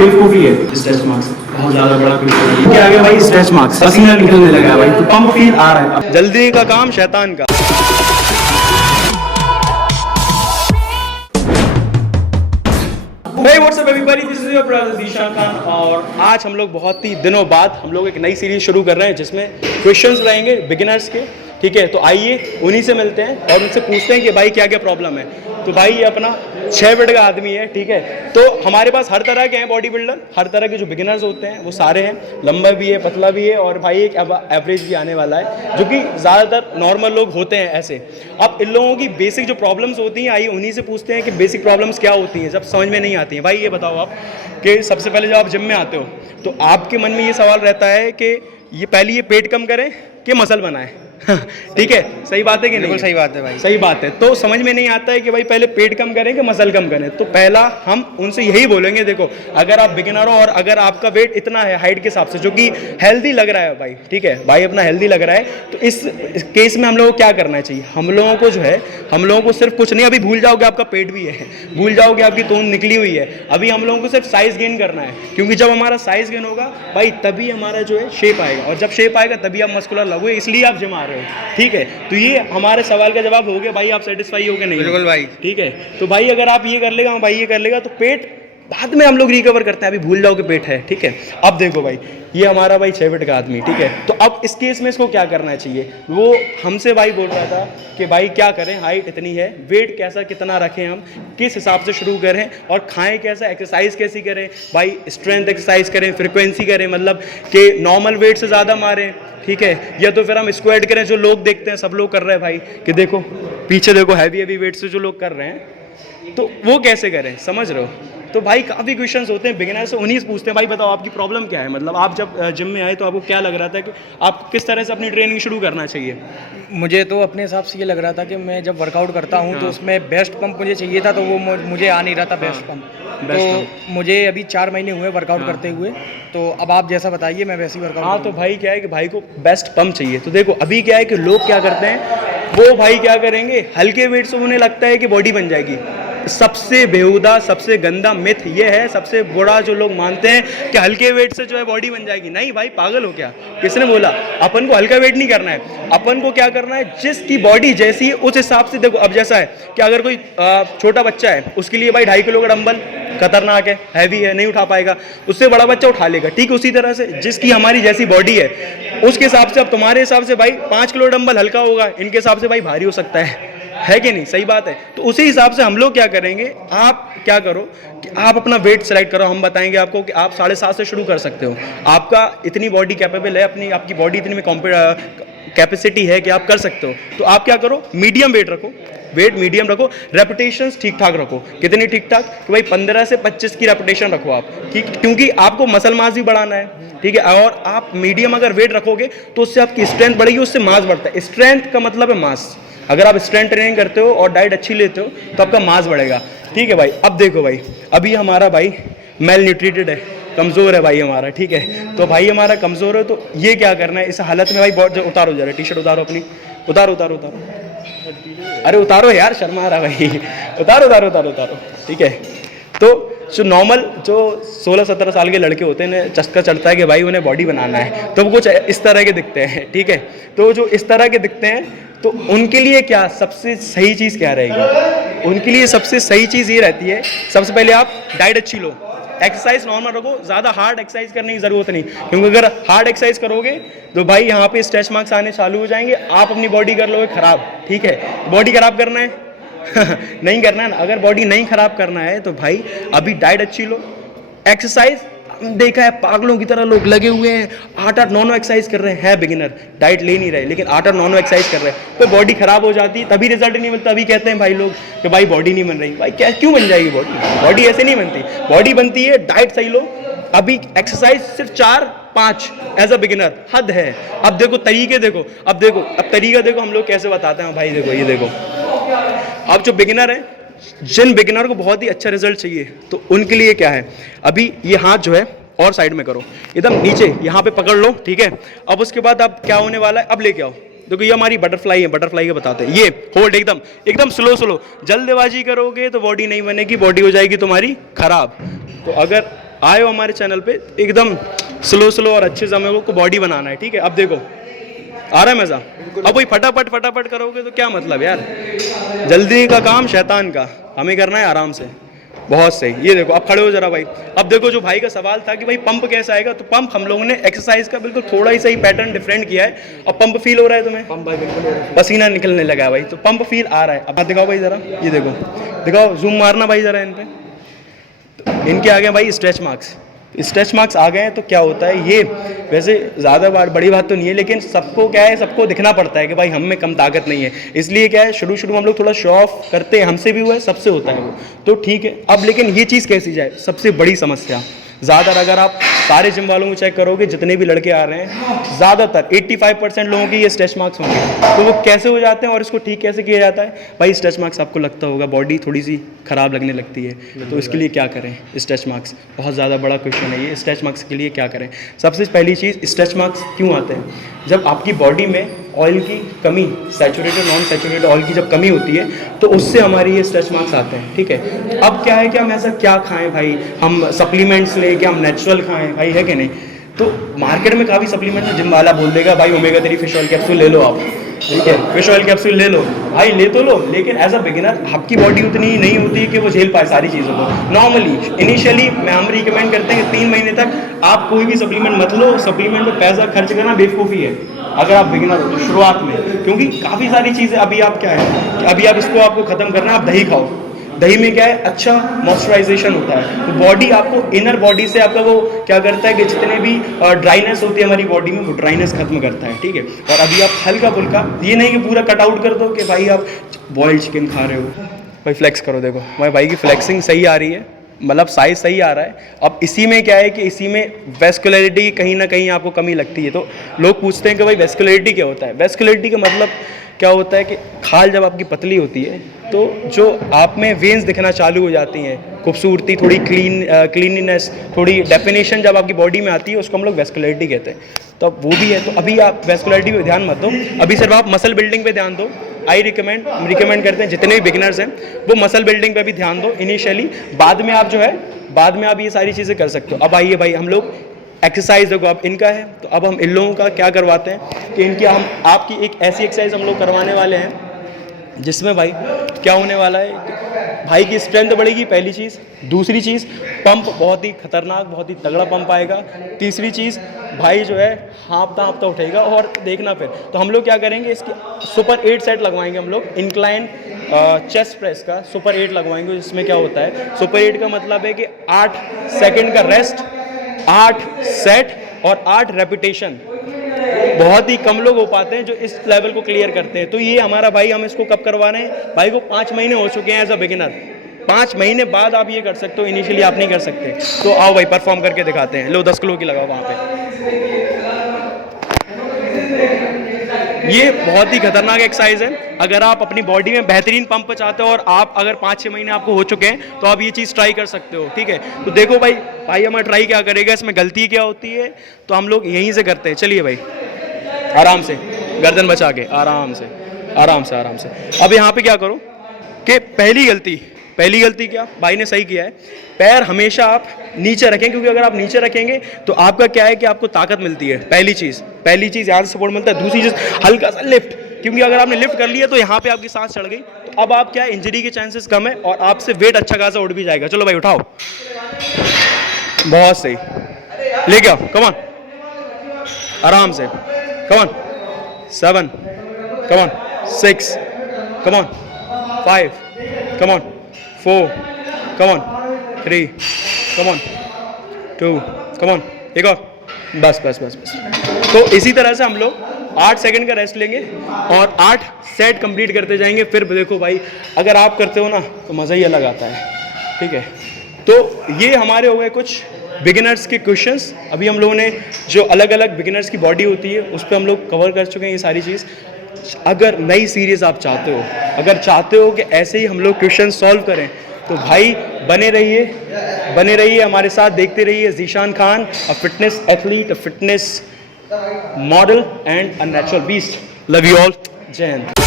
बेवकूफी है। Stretch marks बहुत ज्यादा बड़ा क्वेश्चन है। क्या आ गया भाई? स्ट्रेच मार्क्स, पसीना निकलने लगा है भाई, तो पंप फील आ रहा है। जल्दी का काम शैतान का। Hey, what's up everybody? This is your brother Zishan Khan और आज हम लोग बहुत ही दिनों बाद हम लोग एक नई सीरीज शुरू कर रहे हैं जिसमें क्वेश्चंस रहेंगे बिगिनर्स के। ठीक है, तो आइए उन्हीं से मिलते हैं और उनसे पूछते हैं कि भाई क्या क्या प्रॉब्लम है। तो भाई ये अपना 6 फीट का आदमी है, ठीक है। तो हमारे पास हर तरह के हैं बॉडी बिल्डर, हर तरह के जो बिगिनर्स होते हैं वो सारे हैं, लंबा भी है, पतला भी है और भाई एक एवरेज भी आने वाला है, जो कि ज़्यादातर नॉर्मल लोग होते हैं ऐसे। अब इन लोगों की बेसिक जो प्रॉब्लम्स होती हैं, आइए उन्हीं से पूछते हैं कि बेसिक प्रॉब्लम्स क्या होती हैं जब समझ में नहीं आती हैं। भाई ये बताओ आप कि सबसे पहले जब आप जिम में आते हो तो आपके मन में ये सवाल रहता है कि ये पहले ये पेट कम करें कि मसल बनाएं। ठीक है, सही बात है कि नहीं? सही बात है भाई, सही बात है। तो समझ में नहीं आता है कि भाई पहले पेट कम करें कि मसल कम करें। तो पहला हम उनसे यही बोलेंगे, देखो अगर आप बिगिनर हो और अगर आपका वेट इतना है हाइट के हिसाब से जो कि हेल्दी लग रहा है भाई, ठीक है भाई, अपना हेल्दी लग रहा है, तो इस केस में हम लोगों को क्या करना चाहिए? हम लोगों को जो है, हम लोगों को सिर्फ कुछ नहीं, अभी भूल जाओगे आपका पेट भी है, भूल जाओगे आपकी तोंद निकली हुई है, अभी हम लोगों को सिर्फ साइज गेन करना है। क्योंकि जब हमारा साइज गेन होगा भाई तभी हमारा जो है शेप आएगा, और जब शेप आएगा तभी आप मस्कुलर लगोगे, इसलिए आप जिम आ रहे हो। ठीक है, तो ये हमारे सवाल का जवाब हो गया भाई। आप सेटिस्फाई हो गए? नहीं? बिल्कुल भाई। ठीक है, तो भाई अगर आप ये कर लेगा, भाई ये कर लेगा, तो पेट बाद में हम लोग रिकवर करते हैं, अभी भूल जाओ कि पेट है। ठीक है, अब देखो भाई ये हमारा भाई 6 फीट का आदमी, ठीक है। तो अब इस केस में इसको क्या करना चाहिए? वो हमसे भाई बोल रहा था कि भाई क्या करें, हाइट इतनी है, वेट कैसा कितना रखें, हम किस हिसाब से शुरू करें और खाएं कैसा, एक्सरसाइज कैसी करें भाई, स्ट्रेंथ एक्सरसाइज करें, फ्रिक्वेंसी करें, मतलब कि नॉर्मल वेट से ज़्यादा मारें, ठीक है, या तो फिर हम स्क्वाट करें जो लोग देखते हैं सब लोग कर रहे हैं भाई, कि देखो पीछे देखो हैवी वेट से जो लोग कर रहे हैं, तो वो कैसे करें, समझ रहे हो? तो भाई काफ़ी क्वेश्चंस होते हैं बिगिनर से, उन्हीं से पूछते हैं भाई बताओ आपकी प्रॉब्लम क्या है, मतलब आप जब जिम में आए तो आपको क्या लग रहा था कि आप किस तरह से अपनी ट्रेनिंग शुरू करना चाहिए? मुझे तो अपने हिसाब से ये लग रहा था कि मैं जब वर्कआउट करता हूँ तो उसमें बेस्ट पंप मुझे चाहिए था, तो वो मुझे आ नहीं रहा था बेस्ट पंप। तो मुझे अभी 4 महीने हुए वर्कआउट करते हुए, तो अब आप जैसा बताइए मैं वैसे ही वर्कआउट। हाँ, तो भाई क्या है कि भाई को बेस्ट पंप चाहिए। तो देखो अभी क्या है कि लोग क्या करते हैं, वो भाई क्या करेंगे, हल्के वेट से उन्हें लगता है कि बॉडी बन जाएगी। सबसे बेहुदा, सबसे गंदा मिथ ये है, सबसे बुरा जो लोग मानते हैं कि हल्के वेट से जो है बॉडी बन जाएगी। नहीं भाई, पागल हो क्या? किसने बोला? अपन को हल्का वेट नहीं करना है, अपन को क्या करना है, जिसकी बॉडी जैसी है उस हिसाब से। देखो अब जैसा है कि अगर कोई छोटा बच्चा है उसके लिए भाई 2.5 किलो का डंबल खतरनाक है, हैवी है, नहीं उठा पाएगा, उससे बड़ा बच्चा उठा लेगा। ठीक उसी तरह से जिसकी हमारी जैसी बॉडी है उसके हिसाब से, अब तुम्हारे हिसाब से भाई 5 किलो डंबल हल्का होगा, इनके हिसाब से भाई भारी हो सकता है कि नहीं? सही बात है। तो उसी हिसाब से हम लोग क्या करेंगे, आप क्या करो कि आप अपना वेट सेलेक्ट करो, हम बताएंगे आपको कि आप 7.5 से शुरू कर सकते हो। आपका इतनी बॉडी कैपेबल है, आपकी बॉडी इतनी में कैपेसिटी है कि आप कर सकते हो। तो आप क्या करो, मीडियम वेट रखो, वेट मीडियम रखो, रेपिटेशंस ठीक ठाक रखो। कितनी ठीक ठाक? कि भाई 15 से 25 की रेपिटेशन रखो आप, क्योंकि आपको मसल मास भी बढ़ाना है, ठीक है। और आप मीडियम अगर वेट रखोगे तो उससे आपकी स्ट्रेंथ बढ़ेगी, उससे मास बढ़ता है। स्ट्रेंथ का मतलब है मास। अगर आप स्ट्रेंथ ट्रेनिंग करते हो और डाइट अच्छी लेते हो तो आपका मास बढ़ेगा, ठीक है भाई। अब देखो भाई, अभी हमारा भाई मेल न्यूट्रिटेड है, कमज़ोर है भाई हमारा, ठीक है। तो भाई हमारा कमज़ोर है, तो ये क्या करना है इस हालत में भाई? बहुत उतारो जरा, टी शर्ट उतारो अपनी, उतारो, अरे उतारो यार, शर्मा आ रहा भाई, उतारो, ठीक है। तो जो नॉर्मल जो 16-17 साल के लड़के होते हैं, चस्का चढ़ता है कि भाई उन्हें बॉडी बनाना है, तो वो कुछ इस तरह के दिखते हैं, ठीक है। तो जो इस तरह के दिखते हैं तो उनके लिए क्या सबसे सही चीज़ क्या रहेगी? उनके लिए सबसे सही चीज़ ये रहती है, सबसे पहले आप डाइट अच्छी लो, एक्सरसाइज नॉर्मल रखो, ज़्यादा हार्ड एक्सरसाइज करने की ज़रूरत नहीं, क्योंकि अगर हार्ड एक्सरसाइज करोगे तो भाई यहाँ पे स्ट्रेच मार्क्स आने चालू हो जाएंगे, आप अपनी बॉडी कर लोगे ख़राब, ठीक है। बॉडी ख़राब करना है नहीं करना है ना। अगर बॉडी नहीं ख़राब करना है तो भाई अभी डाइट अच्छी लो, एक्सरसाइज देखा है पागलों की तरह लोग लगे हुए हैं, 8-9 एक्सरसाइज कर रहे हैं, बिगिनर डाइट ले नहीं रहे लेकिन 8-9 एक्सरसाइज कर रहे हैं, तो बॉडी खराब हो जाती है, तभी रिजल्ट नहीं मिलता। अभी कहते हैं भाई लोग कि भाई बॉडी नहीं बन रही, भाई क्या क्यों बन जाएगी बॉडी? बॉडी ऐसे नहीं बनती, बॉडी बनती है डाइट सही लो। अभी एक्सरसाइज सिर्फ 4-5 एज अ बिगिनर हद है। अब देखो तरीके देखो, अब तरीका देखो हम लोग कैसे बताते हैं भाई। देखो ये देखो, अब जो बिगिनर है, जिन बिगिनर को बहुत ही अच्छा रिजल्ट चाहिए तो उनके लिए क्या है, अभी ये हाथ जो है और साइड में करो, एकदम नीचे यहाँ पे पकड़ लो, ठीक है। अब उसके बाद अब क्या होने वाला है, अब लेके आओ। देखो ये हमारी बटरफ्लाई है, बटरफ्लाई के बताते हैं, ये होल्ड एकदम स्लो। जल्दबाजी करोगे तो बॉडी नहीं बनेगी, बॉडी हो जाएगी तुम्हारी खराब। तो अगर आए हो हमारे चैनल पे, एकदम स्लो और अच्छे से हमें को बॉडी बनाना है, ठीक है। अब देखो आ रहा है मज़ा। अब वही फटाफट करोगे तो क्या मतलब यार, जल्दी का काम शैतान का, हमें करना है आराम से। बहुत सही, ये देखो अब खड़े हो जरा भाई। अब देखो जो भाई का सवाल था कि भाई पंप कैसा आएगा, तो पंप हम लोगों ने एक्सरसाइज का बिल्कुल थोड़ा ही सही पैटर्न डिफरेंट किया है। अब पंप फील हो रहा है तुम्हें? पंप भाई बिल्कुल पसीना निकलने लगा है भाई, तो पंप फील आ रहा है। अब दिखाओ भाई जरा, ये देखो, दिखाओ जूम मारना भाई जरा इन पे। तो इनके आगे भाई स्ट्रेच मार्क्स, स्ट्रेच मार्क्स आ गए हैं। तो क्या होता है, ये वैसे ज़्यादा बड़ी बात तो नहीं है, लेकिन सबको क्या है, सबको दिखना पड़ता है कि भाई हम में कम ताकत नहीं है। इसलिए क्या है, शुरू में हम लोग थोड़ा शो ऑफ करते हैं, हमसे भी हुआ है, सबसे होता है वो, तो ठीक है। अब लेकिन ये चीज़ कैसी जाए, सबसे बड़ी समस्या ज़्यादातर अगर आप सारे जिम वालों को चेक करोगे, जितने भी लड़के आ रहे हैं, ज़्यादातर 85% लोगों के ये स्ट्रेच मार्क्स होंगे। तो वो कैसे हो जाते हैं और इसको ठीक कैसे किया जाता है? भाई स्ट्रेच मार्क्स आपको लगता होगा बॉडी थोड़ी सी ख़राब लगने लगती है, तो इसके लिए क्या करें? स्ट्रेच मार्क्स बहुत ज़्यादा बड़ा क्वेश्चन है ये। स्ट्रेच मार्क्स के लिए क्या करें? सबसे पहली चीज़, स्ट्रेच मार्क्स क्यों आते हैं? जब आपकी बॉडी में ऑयल की कमी, सैचुरेटेड नॉन सैचुरेटेड ऑयल की जब कमी होती है, तो उससे हमारी ये स्ट्रेच मार्क्स आते हैं, ठीक है। अब क्या है कि हम ऐसा क्या खाएं भाई, हम सप्लीमेंट्स लें कि हम नेचुरल खाएं भाई, है कि नहीं? तो मार्केट में काफ़ी सप्लीमेंट है, जिम वाला बोल देगा भाई ओमेगा 3 फिश ऑयल कैप्सूल ले लो आप, ठीक है, फिश ऑयल कैप्सूल ले लो भाई, ले तो लो, लेकिन एज अ बिगिनर आपकी बॉडी उतनी नहीं होती है कि वो झेल पाए सारी चीज़ों को। नॉर्मली इनिशियली हम रिकमेंड करते हैं कि 3 महीने तक आप कोई भी सप्लीमेंट मत लो। सप्लीमेंट में पैसा खर्च करना बेवकूफ़ी है अगर आप बिगिनर हो तो शुरुआत में, क्योंकि काफ़ी सारी चीज़ें अभी आप क्या है, अभी आप इसको आपको ख़त्म करना है, आप दही खाओ। दही में क्या है, अच्छा मॉइस्चराइजेशन होता है, तो बॉडी आपको इनर बॉडी से आपका वो क्या करता है कि जितने भी ड्राइनेस होती है हमारी बॉडी में, वो ड्राइनेस खत्म करता है, ठीक है। और अभी आप हल्का फुल्का, ये नहीं कि पूरा कट आउट कर दो कि भाई आप बॉइल्ड चिकन खा रहे हो। भाई फ्लेक्स करो, देखो भाई, भाई की फ्लेक्सिंग सही आ रही है, मतलब साइज सही आ रहा है। अब इसी में क्या है कि इसी में वेस्कुलरिटी कहीं ना कहीं आपको कमी लगती है। तो लोग पूछते हैं कि भाई वेस्कुलरिटी क्या होता है? वेस्कुलरिटी का मतलब क्या होता है कि खाल जब आपकी पतली होती है, तो जो आप में वेन्स दिखना चालू हो जाती हैं, खूबसूरती, थोड़ी क्लीननेस, थोड़ी डेफिनेशन जब आपकी बॉडी में आती है, उसको हम लोग वेस्कुलरिटी कहते हैं। तो अब वो भी है, तो अभी आप वेस्कुलरिटी पे ध्यान मत दो, अभी सिर्फ आप मसल बिल्डिंग पे ध्यान दो। आई रिकमेंड करते हैं जितने भी बिगिनर्स हैं वो मसल बिल्डिंग पे भी ध्यान दो इनिशियली, बाद में आप जो है, बाद में आप ये सारी चीज़ें कर सकते हो। अब आइए भाई, हम लोग एक्सरसाइज देखो, अब इनका है, तो अब हम इन लोगों का क्या करवाते हैं कि इनकी हम आपकी एक ऐसी एक्सरसाइज हम लोग करवाने वाले हैं जिसमें भाई क्या होने वाला है कि भाई की स्ट्रेंथ बढ़ेगी, पहली चीज़। दूसरी चीज़, पंप बहुत ही खतरनाक, बहुत ही तगड़ा पंप आएगा। तीसरी चीज़, भाई जो है हाँफता उठेगा। और देखना फिर, तो हम लोग क्या करेंगे, इसके सुपर 8 सेट लगवाएंगे हम लोग, इंक्लाइन चेस्ट प्रेस का सुपर 8 लगवाएंगे। जिसमें क्या होता है, सुपर 8 का मतलब है कि 8 सेकेंड का रेस्ट, 8 सेट और 8 रेपिटेशन। बहुत ही कम लोग हो पाते हैं जो इस लेवल को क्लियर करते हैं। तो ये हमारा भाई, हम इसको कब करवा रहे हैं? भाई को 5 महीने हो चुके हैं एज अ बिगिनर, 5 महीने बाद आप ये कर सकते हो, इनिशियली आप नहीं कर सकते। तो आओ भाई परफॉर्म करके दिखाते हैं। लो 10 किलो की लगाओ वहाँ पे। ये बहुत ही खतरनाक एक्सरसाइज है। अगर आप अपनी बॉडी में बेहतरीन पंप चाहते हो और आप अगर 5-6 महीने आपको हो चुके हैं, तो आप ये चीज़ ट्राई कर सकते हो, ठीक है। तो देखो भाई हमें ट्राई क्या करेगा, इसमें गलती क्या होती है, तो हम लोग यहीं से करते हैं। चलिए भाई, आराम से गर्दन बचा के, आराम से। अब यहाँ पे क्या करो कि पहली गलती क्या भाई ने सही किया है, पैर हमेशा आप नीचे रखें, क्योंकि अगर आप नीचे रखेंगे तो आपका क्या है कि आपको ताकत मिलती है। पहली चीज़ यहाँ से सपोर्ट मिलता है। दूसरी चीज़, हल्का सा लिफ्ट, क्योंकि अगर आपने लिफ्ट कर लिया तो यहाँ पे आपकी सांस चढ़ गई, तो अब आप क्या है, इंजरी के चांसेस कम है और आपसे वेट अच्छा खासा उठ भी जाएगा। चलो भाई उठाओ, बहुत सही, लेके आओ, कम ऑन, आराम से, come on, 7, come on, 6, come on, 5, come on, 4, come on, 3, come on, 2, come on, एक और, बस। तो इसी तरह से हम लोग 8 सेकंड का रेस्ट लेंगे और 8 सेट कंप्लीट करते जाएंगे। फिर देखो भाई, अगर आप करते हो ना तो मज़ा ही अलग आता है, ठीक है। तो ये हमारे हो गए कुछ बिगिनर्स के क्वेश्चंस। अभी हम लोगों ने जो अलग अलग बिगिनर्स की बॉडी होती है उस पर हम लोग कवर कर चुके हैं ये सारी चीज़। अगर नई सीरीज़ आप चाहते हो, अगर चाहते हो कि ऐसे ही हम लोग क्वेश्चन सॉल्व करें, तो भाई बने रहिए हमारे साथ, देखते रहिए Zeeshan Khan, a fitness athlete, a fitness model and a natural beast. Love you all, जय हिंद।